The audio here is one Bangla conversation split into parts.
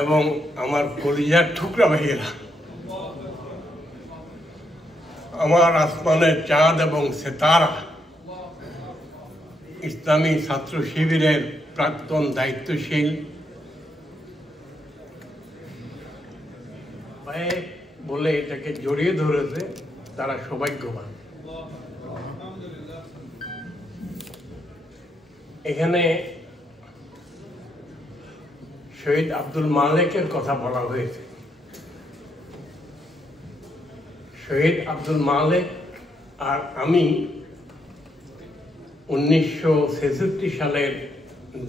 এবং আমার কলিজার টুকরা ভাইয়েরা, আমার আসমানের চাঁদ এবং সেতারা, ইসলামী ছাত্র শিবিরের প্রাক্তন দায়িত্বশীল বলে এটাকে জড়িয়ে ধরেছে, তারা সৌভাগ্যবান। এখানে শহীদ আব্দুল মালেকের কথা বলা হয়েছে। শহীদ আব্দুল মালেক আর আমি 1966 সালের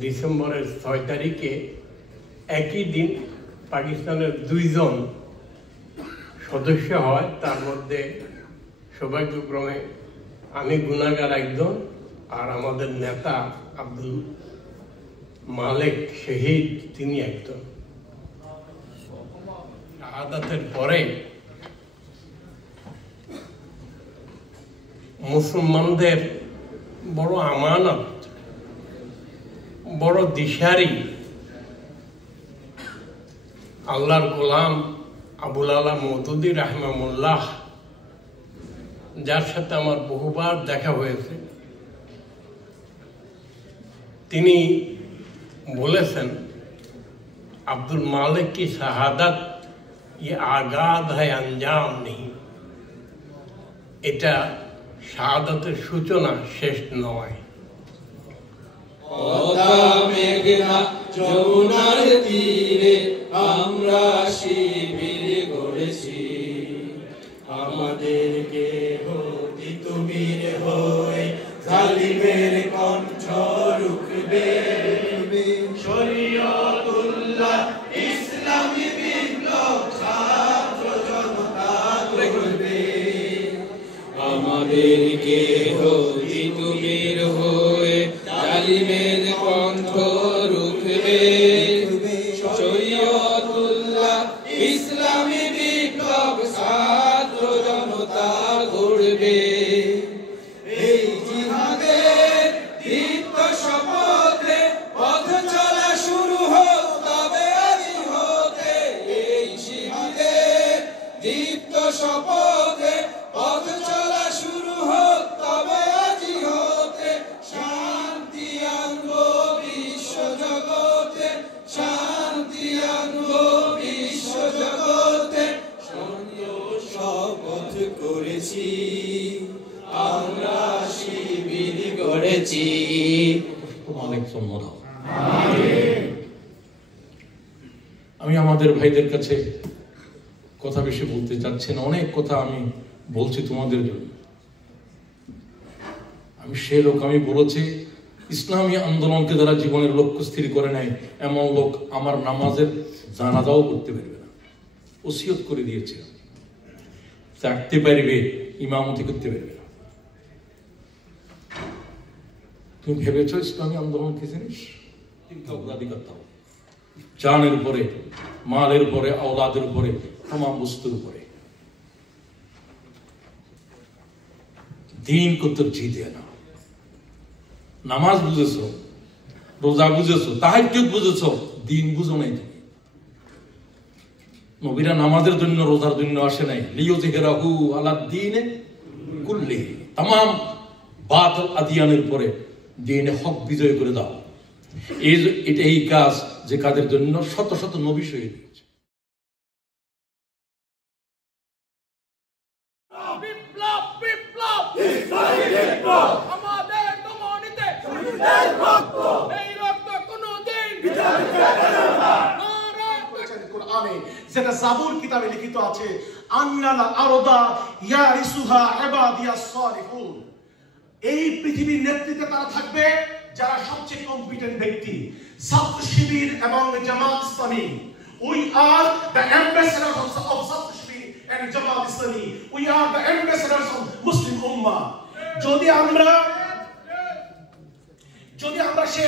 ডিসেম্বরের 6 তারিখে একই দিন পাকিস্তানের 2 জন সদস্য হয়। তার মধ্যে সৌভাগ্যক্রমে আমি গুনাহগার একজন, আর আমাদের নেতা আব্দুল মালেক শহীদ তিনি একজন। শাহাদাতের পরে মুসলমানদের বড় আমানত, বড় দিশারি আল্লাহর গোলাম আবুল আলা মওদুদী রাহিমাহুল্লাহ, যার সাথে আমার বহুবার দেখা হয়েছে, তিনি বলেছেন আব্দুল মালিক की शहादत ये आगाज है अंजाम नहीं। এটা শাহাদাতের সূচনা, শেষ নয়। মেঘনা যমুনার তীরে আমরা শিবির গড়েছি, আমাদেরকে হতি তুমির হয়ে জালিমের কণ্ঠ রুখবে। শরীয়তুল্লাহ ইসলামী বিপ্লব ছাত্র জনতা গড়বে, আমাদেরকে হতি তুমির হয়ে জালিমের কণ্ঠ রুখবে। শরীয়তুল্লাহ ইসলামী বিপ্লব ছাত্র জনতা গড়বে। এই জিহাদের দীপ্ত শপথে পথ চলা শুরু হোক তবে আজই হতে। এই জিহাদের দীপ্ত শপথে পথ চলা শুরু হোক তবে আজই হতে। শান্তি আনবো বিশ্ব জগতে, শান্তি আনবো বিশ্ব জগতে। শপথ করেছি আমরা শিবির গড়েছি। অনেক ধন্যবাদ। আমি আমাদের ভাইদের কাছে কথা বেশি বলতে চাচ্ছি না, অনেক কথা আমি বলছি তোমাদের জন্য। আমি সে লোক, আমি বলেছি ইসলামী আন্দোলনকে যারা জীবনের লক্ষ্য স্থির করে নেয় এমন লোক আমার নামাজের জানাজাও করতে পারবে না। ওসিয়ত করে দিয়েছে, চাকতে পারবে, ইমামতি করতে পারবে না। তুমি ভেবেছ ইসলামী আন্দোলন কি জিনিস? তিনটা অগ্রাধিকার দাও, জানের উপরে, মালের উপরে, আওলাদের উপরে, তামাম বস্তুর উপরে। দিন কত জিতে না। নামাজ বুঝেছো, রোজা বুঝেছো, তাহাজ্জুদ বুঝেছো, দিন বুঝো নাই তুমি। নবীরা নামাজের জন্য রোজার জন্য আসে নাই, লিইয়ুযহিরাহু আলাদ দীনে কুল্লিহি, তামাম বাতিল আদিয়ানের উপরে দিনে হক বিজয় করে দাও। এটা এই কাজ যে কাজের জন্য শত শত নবী শহীদ হয়েছে। বিপ্লব বিপ্লব বিপ্লব আমাদের দমনিতে শহীদের রক্ত, এই রক্ত কোনদিন বিদায় হবে না। কোরআনে যেটা জাবুর কিতাবে লিখিত আছে, আন্নাল আরদা ইয়ারিসুহা ইবাদিয়াস সালিহুন, এই পৃথিবীর নেতৃত্বে তারা থাকবে যারা সবচেয়ে কম্পিটেন্ট ব্যক্তি। ছাত্র শিবির এবং Jamaat Islami, we are the ambassadors of Chhatra Shibir and Jamaat Islami, we are the ambassadors of Muslim উম্মাহ। যদি আমরা সেই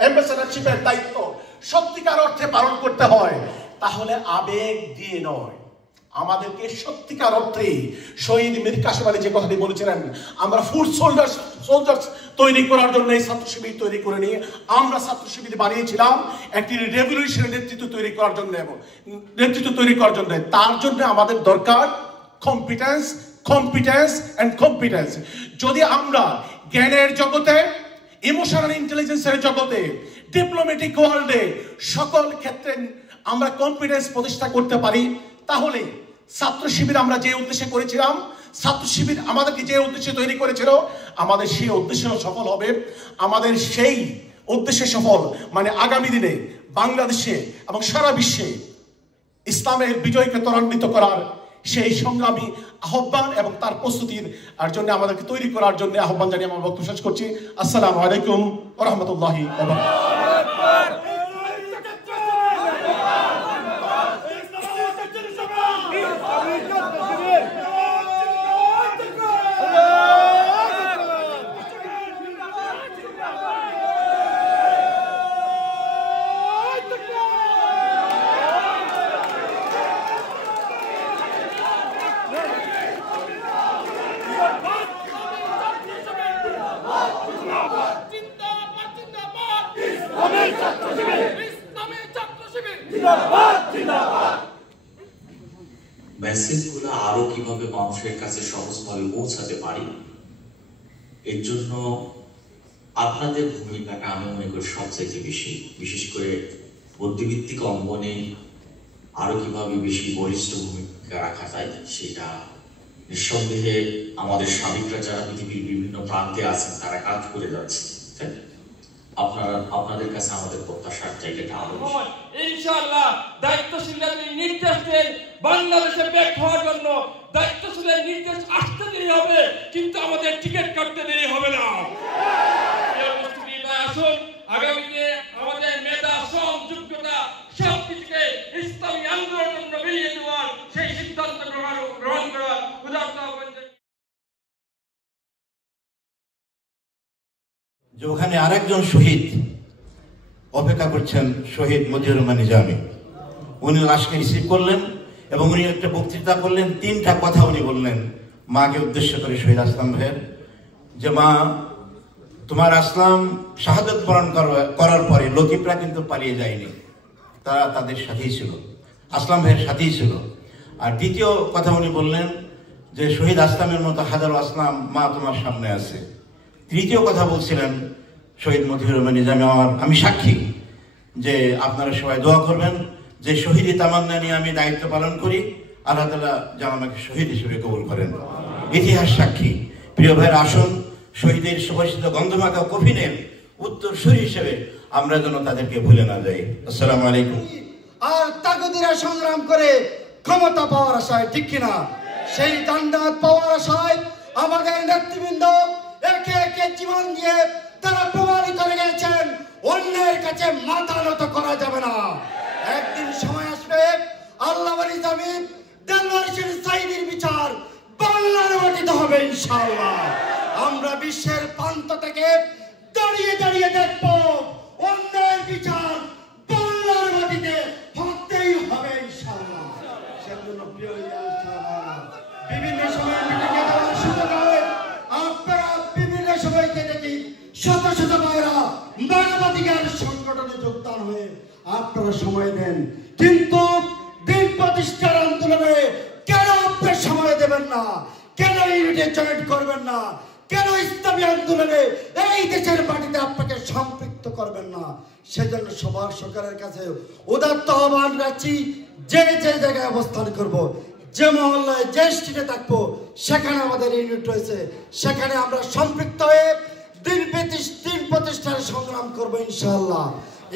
অ্যাম্বাসেডারশিপের দায়িত্ব সত্যিকার অর্থে পালন করতে হয়, তাহলে আবেগ দিয়ে নয়, আমাদেরকে সত্যিকার অর্থে শহীদ মীর কাসেম আলী যে কথাটি বলেছিলেন, আমরা ফুড সোলজার্স তৈরি করার জন্য এই ছাত্র শিবির তৈরি করে নিয়ে আমরা ছাত্র শিবির বানিয়েছিলাম একটি রেভলিউশনারি নেতৃত্ব তৈরি করার জন্য, এবং নেতৃত্ব তৈরি করার জন্য তার জন্য আমাদের দরকার কম্পিটেন্স। যদি আমরা জ্ঞানের জগতে, ইমোশনাল ইন্টেলিজেন্সের জগতে, ডিপ্লোম্যাটিক ওয়ার্ল্ডে সকল ক্ষেত্রে আমরা কম্পিটেন্স প্রতিষ্ঠা করতে পারি, তাহলে ছাত্র শিবির আমরা যে উদ্দেশ্যে করেছিলাম, ছাত্র শিবির আমাদেরকে যে উদ্দেশ্যে তৈরি করেছিল, আমাদের সেই উদ্দেশ্য সফল হবে। আমাদের সেই উদ্দেশ্যে সফল মানে আগামী দিনে বাংলাদেশে এবং সারা বিশ্বে ইসলামের বিজয়কে ত্বরান্বিত করার সেই সংগ্রামী আহ্বান এবং তার প্রস্তুতির জন্য আমাদেরকে তৈরি করার জন্য আহ্বান জানিয়ে আমার বক্তব্য শেষ করছি। আসসালামু আলাইকুম ওয়া রাহমাতুল্লাহি ওয়া বারাকাতুহু। মেসেজগুলো আরো কিভাবে মানুষের কাছে সহজভাবে পৌঁছাতে পারি, এর জন্য আপনাদের ভূমিকাটা আমি মনে করি সবচেয়ে বেশি, বিশেষ করে বুদ্ধিভিত্তিক অঙ্গনে আরো কিভাবে বেশি বলিষ্ঠ ভূমিকা রাখা যায় সেটা নিঃসন্দেহে আমাদের সাবিকরা যারা পৃথিবীর বিভিন্ন প্রান্তে আছেন তারা কাজ করে যাচ্ছে। আপনাদের কাছে আমাদের প্রত্যাশার জায়গাটা আরো ইনশাআল্লাহ দায়িত্বশীলরা নির্দেশ দেন বাংলাদেশে ব্যাক হওয়ার জন্য, দায়িত্বশীলের নির্দেশ আসতে দেরি হবে কিন্তু আমাদের টিকিট কাটতে দেরি হবে না। আসুন আগামীতে আমাদের মেধা, শ্রম, যোগ্যতা সব কিছুকে ইসলামী আন্দোলনের জন্য বেরিয়ে দেওয়ার সেই সিদ্ধান্ত গ্রহণ করার যে ওখানে আরেকজন শহীদ অপেক্ষা করছেন, শহীদ মজিবুর রহমান নিজামী। উনি লাশকে রিসিভ করলেন এবং উনি একটা বক্তৃতা করলেন, 3টা কথা উনি বললেন মাকে উদ্দেশ্য করে, শহীদ আসলাম ভাইয়ের, যে মা তোমার আসলাম শাহাদত বরণ করার পরে লতিফরা কিন্তু পালিয়ে যায়নি, তারা তাদের সাথেই ছিল, আসলাম ভাইয়ের সাথেই ছিল। আর দ্বিতীয় কথা উনি বললেন যে শহীদ আসলামের মতো হাজারো আসলাম মা তোমার সামনে আছে। তৃতীয় কথা বলছিলেন শহীদ মজিবুর রহমান নিজামী, আমি সাক্ষী যে আপনারা সবাই দোয়া করবেন যে শহীদি তামান্না নিয়ে আমি দায়িত্ব পালন করি, আল্লাহ তাআলা যেন আমাকে শহীদ হিসেবে কবুল করেন। ইতিহাস সাক্ষী। প্রিয় ভাইয়ের, আসুন শহীদের সুবাসিত গন্ধমাখা কফিনের উত্তরসূরি হিসেবে আমরা যেন তাদেরকে ভুলে না যাই। আসসালামু আলাইকুম। আর তাগদিরা সংগ্রাম করে ক্ষমতা পাওয়ার আশায়, ঠিক কিনা, সেই জান্নাত পাওয়ার আশায় আমাদের নেতৃবৃন্দ একে একে জীবন দিয়ে তারা প্রমাণিত করে গেছেন অন্যের কাছে মাথা নত করা যাবে না। একদিন সময় আসবে আল্লামা নিজামী, দেলোয়ার হোসেন সাঈদীর বিচার বাংলার মাটিতে হবে ইনশাআল্লাহ। আমরা বিশ্বের প্রান্ত থেকে দাঁড়িয়ে দাঁড়িয়ে দেখব অন্যের বিচার বাংলার মাটিতে হতেই হবে ইনশাআল্লাহ। সেজন্য প্রিয় বিভিন্ন সময় মিটিংয়ে যাওয়ার সুযোগ হয়, আপনারা বিভিন্ন সময়কে দেখি শত শত ভাইরা মানবাধিকার সংগঠনে যোগদান হয়ে আপনারা সময় দেন, কিন্তু দিন প্রতিষ্ঠার আন্দোলনে কেন আপনি সময় দেবেন না? কেন ইউনিটে জয়েন করবেন না? কেন ইসলামী আন্দোলনে এই দেশের মাটিতে আপনাকে সম্পৃক্ত করবেন না? সেজন্য সবার সরকারের কাছে উদাত্ত আহ্বান রাখছি, যে যে জায়গায় অবস্থান করব, যে মহল্লায় যে স্ট্রিটে থাকবো, সেখানে আমাদের ইউনিট রয়েছে, সেখানে আমরা সম্পৃক্ত হয়ে দিন প্রতিষ্ঠার সংগ্রাম করবো ইনশাআল্লাহ।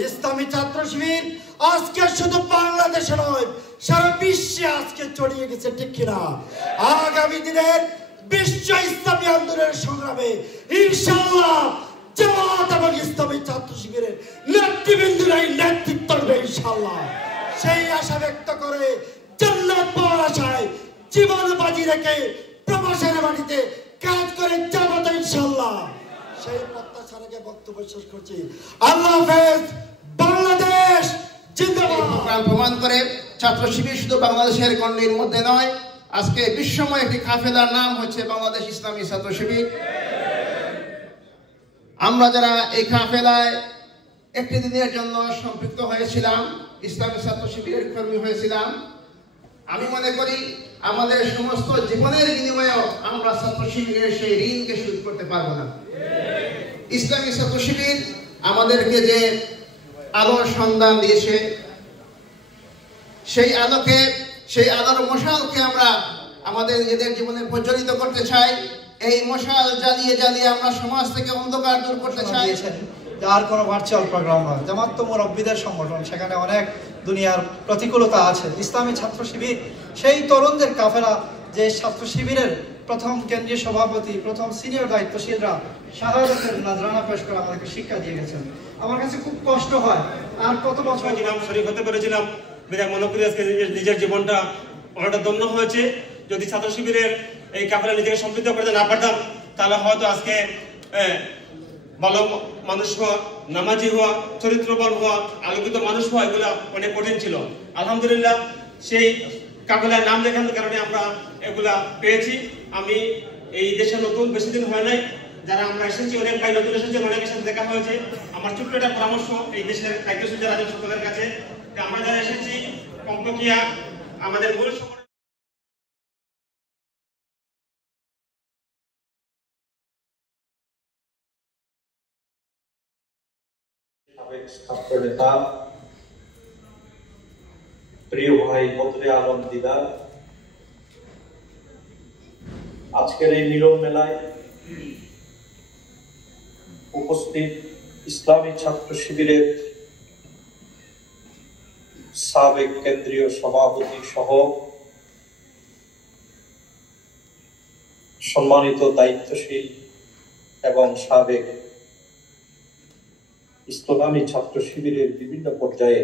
ইসলামী ছাত্র শিবির আজকে শুধু বাংলাদেশে নয়, সারা বিশ্বে আজকে ছড়িয়ে গেছে, ঠিক কিনা? আগামী দিনের বিশ্ব ইসলামী আন্দোলনের সংগ্রামে ইনশাআল্লাহ জামাত এবং ইসলামী ছাত্র শিবিরের নেতৃবৃন্দরাই নেতৃত্ব দেবে ইনশাআল্লাহ। সেই আশা ব্যক্ত করে জান্নাত পাওয়ার আশায় জীবন বাজি রেখে প্রবাসের মাটিতে কাজ করে যাবো ইনশাআল্লাহ। সেই প্রত্যাশা রেখে বক্তব্য শেষ করছি। আল্লাহ হাফেজ। বাংলাদেশ জিন্দাবাদ। প্রমাণ করে ছাত্র শিবির শুধু বাংলাদেশের গণ্ডির মধ্যে নয়, আজকে বিশ্বময় একটি কাফেলার নাম হচ্ছে বাংলাদেশ ইসলামী ছাত্র শিবির। আমরা যারা এই কাফেলায় একটি দিনের জন্য সম্পৃক্ত হয়েছিলাম, ইসলামী ছাত্র শিবিরের কর্মী হয়েছিলাম, আমি মনে করি আমাদের সমস্ত জীবনের বিনিময়েও আমরা ছাত্র শিবিরের সেই ঋণকে শোধ করতে পারবো না। ইসলামী ছাত্র শিবির আমাদেরকে যে আলোর সন্ধান দিয়েছে, সেই আলোর মশালকে আমরা আমাদের নিজেদের জীবনে প্রজ্বলিত করতে চাই। এই মশাল জ্বালিয়ে জ্বালিয়ে আমরা সমাজ থেকে অন্ধকার দূর করতে চাই। আর কোনো ভার্চুয়াল প্রোগ্রাম নয়, জামাত তো মুরব্বীদের সংগঠন, সেখানে অনেক দুনিয়ার প্রতিকূলতা আছে। ইসলামী ছাত্র শিবির সেই তরুণদের কাফেলা, যে ছাত্র শিবিরের প্রথম কেন্দ্রীয় সভাপতি, প্রথম সিনিয়র দায়িত্বশীলরা শাহাদাতের নাজরানা পেশ করে আমাদেরকে শিক্ষা দিয়ে গেছেন। আমার কাছে খুব কষ্ট হয়, আর কত বছর শরীর হতে পেরেছিলাম, মনে করি আজকে নিজের জীবনটা অনেকটা ধন্য হয়েছে। যদি ছাত্র শিবিরের এই কাফেলা নিজেকে সমৃদ্ধ করতে না পারতাম, তাহলে হয়তো আজকে ভালো মানুষ হওয়া, নামাজি হওয়া, চরিত্রবান হওয়া, আলোকিত মানুষ হওয়া এগুলো অনেক কঠিন ছিল। আলহামদুলিল্লাহ সেই কাফেলার নাম লেখানোর কারণে আমরা এগুলা পেয়েছি। আমি এই দেশে নতুন, বেশি দিন হয় নাই, যারা আমরা এসেছি অনেক ভাই নতুন এসেছেন, অনেকের সাথে দেখা হয়েছে। আমার ছোট্ট একটা পরামর্শ এই দেশের দায়িত্বশীল যারা আছেন সকলের কাছে, আমরা যারা এসেছি কমপক্ষিয়া আমাদের মূল ছাত্র নেতা, প্রিয় ভাই বদরে আলম দিদার, আজকের এই মিলন মেলায় উপস্থিত ইসলামী ছাত্র শিবিরের সাবেক কেন্দ্রীয় সভাপতি সহ সম্মানিত দায়িত্বশীল এবং সাবেক ইসলামী ছাত্র শিবিরের বিভিন্ন পর্যায়ে